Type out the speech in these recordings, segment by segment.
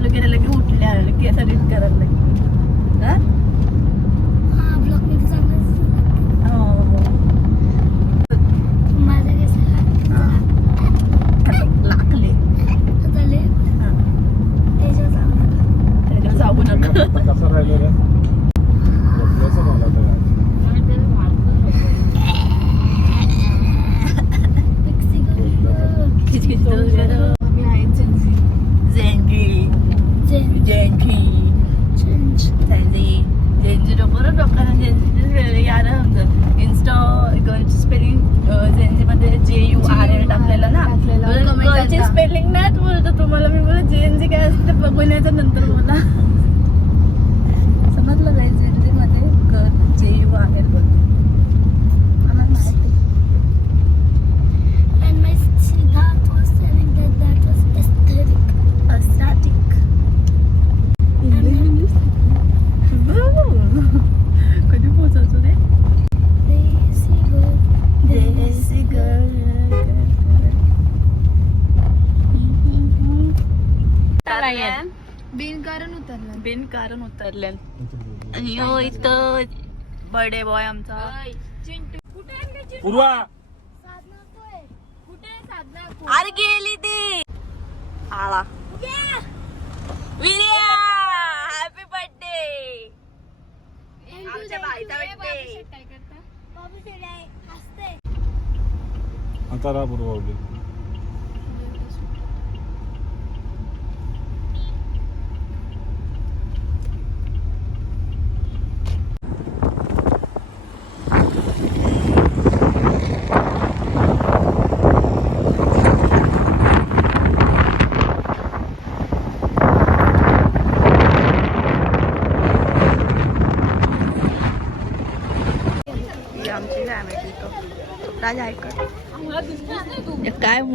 चालू केलेलं की उठले आलेलं केस नीट करायला 回来再等等我呢 यो इथं बर्थडे बॉय आमचा. पूर्वा. अरे गेली ती. आळा. हॅपी बर्थडे आता पूर्वा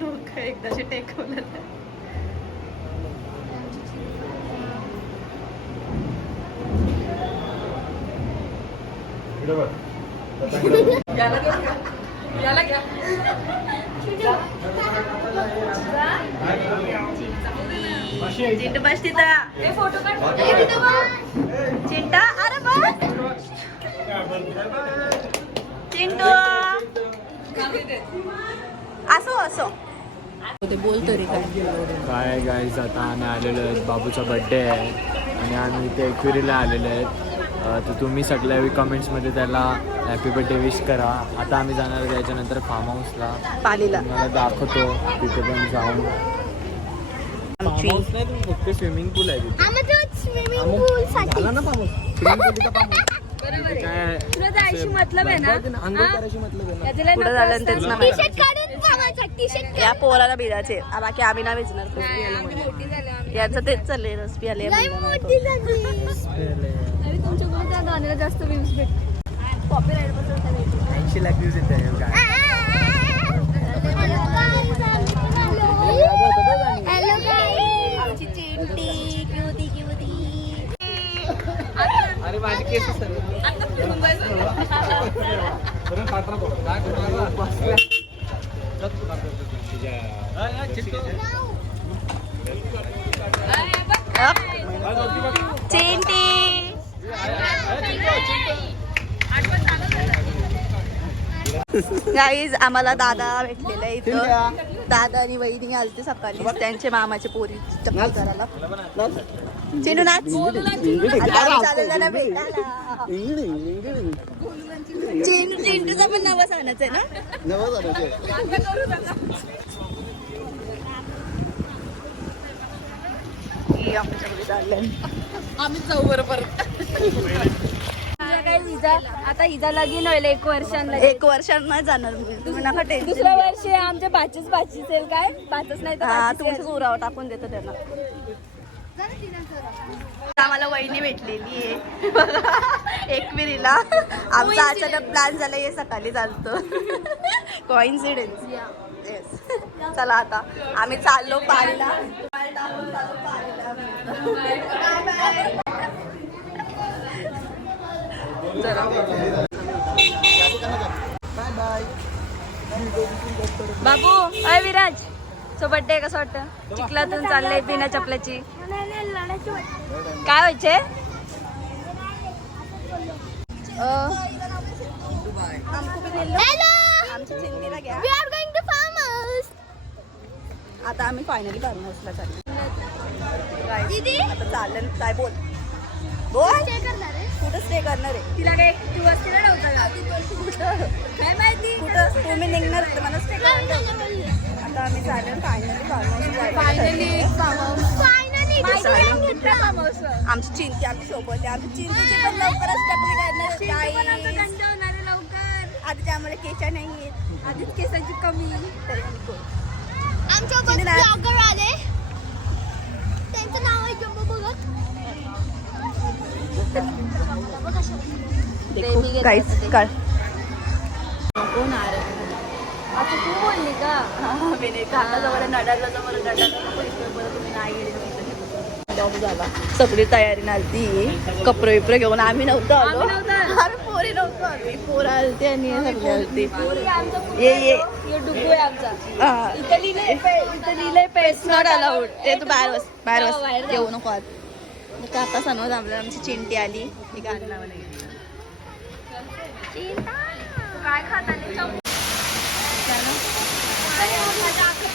डोकं एकदाशी टेकवलं चिंट बस तिथं चिंटा अरे बस चिंटू. काय. गाईज आता आम्ही आलेलो आहेत. बाबूचा बड्डे आहे. आणि आम्ही इथे एकविरीला आलेलो आहेत. तर तुम्ही सगळ्या कमेंट्समध्ये त्याला हॅपी बड्डे विश करा. आता आम्ही जाणार त्याच्यानंतर फार्म हाऊसला मला दाखवतो. तिथे पण जाऊन. फक्त स्विमिंग पूल आहे तिथे. ना तुला जायची मतलब आहे ना ना ना या पोराला आ, बाकी आम्ही नाही भिजणार यांचं तेच चाललंय रसपी आले गाण्याला जास्त व्ह्यूज भेट कॉपीराईटबद्दल ऐंशी लाख व्ह्यूज येते अरे माझे केस चिंटी. गाईज आम्हाला दादा भेटलेला आहे. इथं दादा आणि वहिनी आलते सकाळी. त्यांचे मामाचे पोरी चक्कर करायला. चिंटू नाच. चाललेलो ना भेटायला. चिंटूचा पण आहे ना. आम्ही जाऊ बरोबर काय हिजा आता हिजा लगीन होईल एक वर्षांना एक वर्षात नाही जाणार मी. नका टेन्शन दुसऱ्या वर्षी आमच्या बाचीच बाची असेल काय? बाचच नाही तर हा बाचीच तुमच्या असेल. उरावर टाकून देतो त्यांना. आम्हाला वहिनी भेटलेली आहे. एकविरीला आमचा अचानक प्लॅन झाला हे सकाळी चालतो. कॉइन्सिडेन्स येस चला आता. आम्ही चाललो पाहायला. बाबू अय विराज. सो बड्डे कसं वाटतं चिखलातून चाललंय बिना चपल्याची काय व्हायचे? आता आम्ही फायनली फार्म हाऊसला चाललो दीदी? आता चालेल काय बोल? करणार आहे? कुठं स्टे करणार आहे? तिला काय तू वस्तीला नव्हता कुठं? काय माहिती? कुठं? तुम्ही निघणार मला स्टे आता आम्ही चालेल फायनली फायनली आमची चिंती आमची सोबत आहे. आमची चिंतीची पण लवकरच टपरी करणार आहे. लवकर. आता त्यामुळे केच्या नाही आहेत आधीच केसांची कमी. आम्ही. आमच्या ब्लॉगर आले. त्यांचं नाव आहे जम्बो भगत काहीच आता तू बोलली का? नडाला नाही गेले झाला. सगळी तयारी नव्हती. कपडे बिपरे घेऊन आम्ही नव्हतो आलो आम्ही पोरी नव्हतो आम्ही. पोरं आलते आणि सगळे आलते. ये ये. डुबू आहे आमचा. इथं लिहिलंय. पे- इथं लिहिलंय पेस्ट नॉट अलाउड ते तू बाहेर बस. बाहेर बस. येऊ नको आत काका सांगत आपल्याला आमची चिंटी आली. ही गाणं लावायला गेली.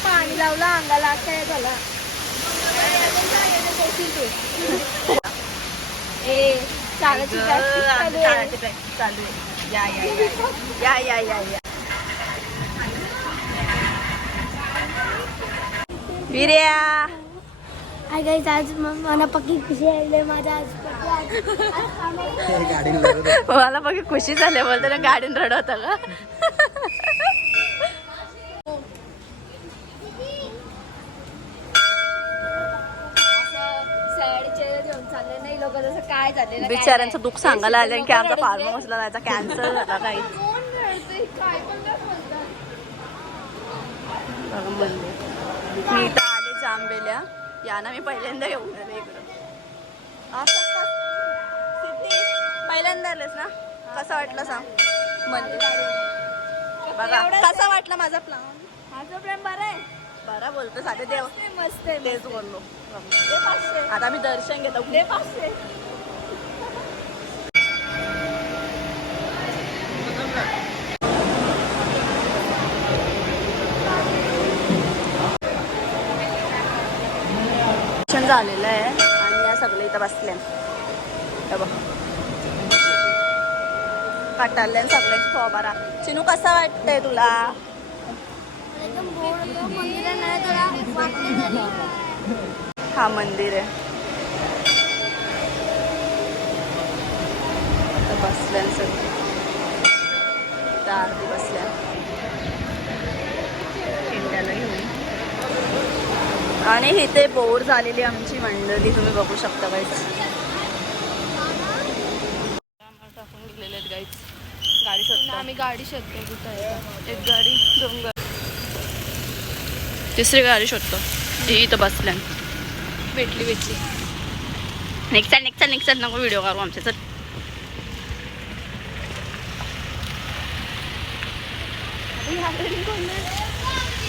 पाणी लावलं अंगाला काय झाला. ए चालायची चालू आहे. या या या. या या या या. विर्या! हाय गाईज आज म- मला पक्की खुशी आहे माझा आज पक्की आज- मला बघ खुशी झाली बोलते ना गाडीन रडवत का बिचाऱ्यांचं नाही. दुःख सांगायला आलं की आमचा फार्म हाऊसला जायचा कॅन्सल झाला काही? मी इथं आले जांबेल्या या ना मी पहिल्यांदा येऊन आले इकडं. पहिल्यांदा आलेस ना? कसं वाटलं सांग? मंदिर बघा कसा वाटला माझा प्लॅन माझं प्रेम बरं आहे. बरा बोलतो साधे देव. मस्त आहे तेच बोललो. आता मी दर्शन घेतो. झालेलं आहे. आणि या सगळे इथं बसल्या हे बघ. काटारल्या सगळ्यांची फवारा चिनू कसा वाटतंय तुला? हा मंदिर आहे. आता बसल्या सगळे. आरती बसल्या चिंट्याला घेऊन आणि इथे बोर झालेली आमची मंडळी तुम्ही बघू शकता गाईच टाकून गेलेले आहेत गाईच गाडी शोधतो आम्ही गाडी शोधतो कुठं एक गाडी दोन गाडी. तिसरी गाडी शोधतो. ती इथं बसल्या. भेटली भेटली. नेक्स्ट नेक्स्ट नेक्स्ट नको व्हिडिओ करू आमच्या चल.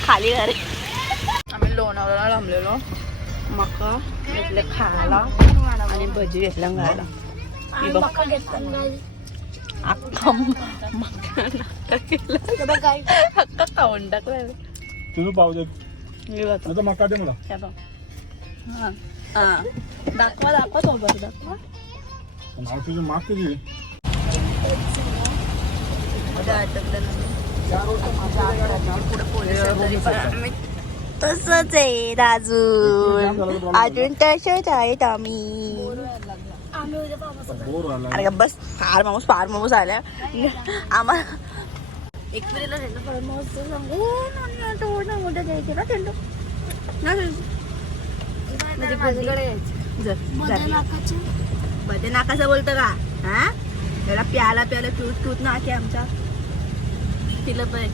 खाली घरी आम्ही लोणावळा थांबलेलो मका घेतले खायला. आणि भजी घेतल्या मका घेतला अख्खा मका नाटक केलं. अख्खा खाऊन टाकलाय तुझं पाव दे. मी बघ. आता मका दे मला. दाखवा दाखवा दाखवा. तसंच आहे अजून अजून तसंच आहेत आम्ही. अरे बस. फार माऊस फार माऊस आल्या. आम्हाला एक पिढीला त्यांना फार माणूस सांगून आणि आता मोठा मोठा द्यायचे ना त्यांना ना म्हणजे माझ्याकडे जर मध्ये नाकाची मध्ये नाकाचं बोलतं का? हा? त्याला प्याला प्याला तूत टूत नाके आमच्या. तिला पण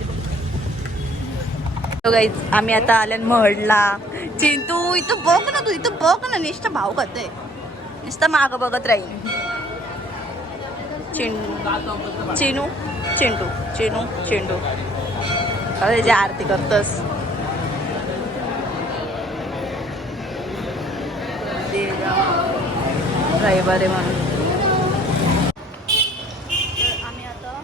आम्ही आता आल्या महडला चिंतू इथं बघ ना तू इथं बघ ना निष्ठा भाव करते निष्ठा माग बघत राहील. चिंटू चिनू चिंटू चिनू चिंटू. अरे जे आरती करतस. रविवार आहे म्हणून. तर आम्ही आता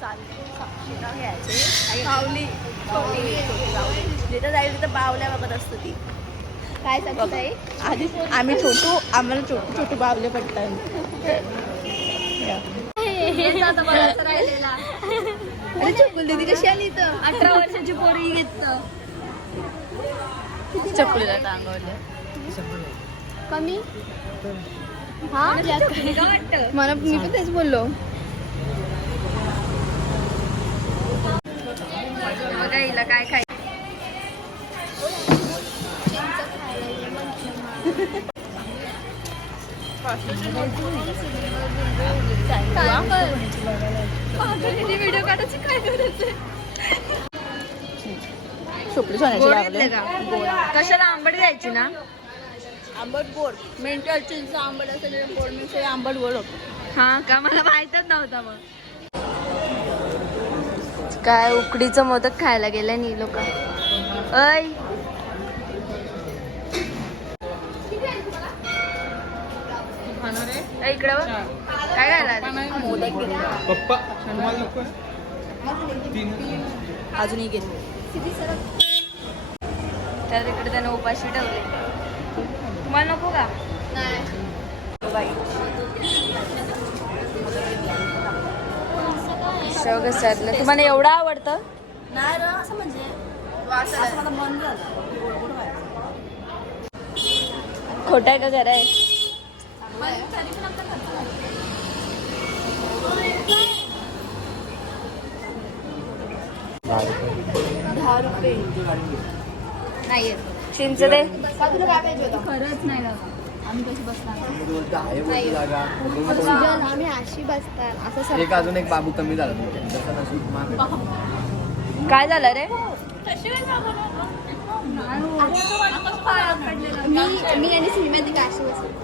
चाललो घ्यायचे बावली बावली छोटी बावली जिथं जाईल तिथं बावल्या बघत असतो ती. काय सांगत आधी आम्ही छोटू आम्हाला छोटू छोटू बावले पडतात. अरे चप्पल दिदी कशी आली इथं? अठरा वर्षाची पोरी घेत चप्पलीला कमी? हा? मला मी पण तेच बोललो. व्हिडिओ काढायची काय गरज सोन्याची कशाला आंबट द्यायची ना? आंबट गोड. मेंटल चिंच आंबट असेल गोड मिक्स आंबट गोड होतो. हा का? मला माहितच नव्हता मग. काय उकडीचं मोदक खायला गेलं नी लोक. ऐ इकडं बघ. काय? मोदक घेतला पप्पा अजूनही घेतले तर तिकडे त्यानं उपाशी ठेवले. तुम्हाला नको का? शेव घसरलं. तुम्हाला एवढं आवडतं? नाही रे, असं म्हणजे असं आता बंद झालं. गोड गोड व्हायचं. खोटं आहे का खरं आहे? दहा रुपये. नाही चिंच दे खरंच नाही आम्ही कशी बसणार आम्ही अशी बसतात असं एक अजून एक बाबू कमी झाला. काय झालं रे? मी मी आणि सिनेमात अशी बसते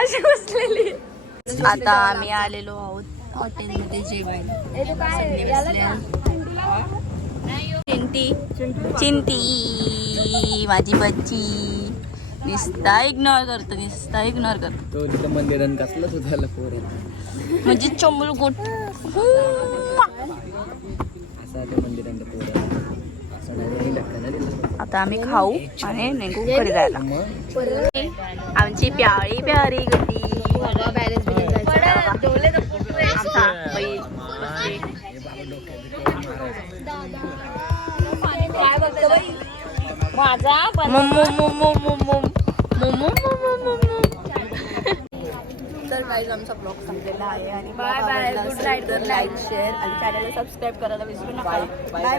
अशी बसलेली. आता आम्ही आलेलो आहोत हॉटेलमध्ये जेवायला. चिंटी. चिंटी. माझी बच्ची. निस्ता इग्नोर करतो निस्ता इग्नोर करतो. तो तिथं मंदिरात कसलं सुद्धा पोर. म्हणजे चमुल गोट असा ते मंदिरात पोर. आता आम्ही खाऊ आणि निघू घरी जायला आमची प्यारी प्यारी गुड्डी तर गाईज आमचा ब्लॉग संपलेला आहे आणि night, good night. Like share आणि चॅनलला सबस्क्राईब करायला विसरू नका बाय बाय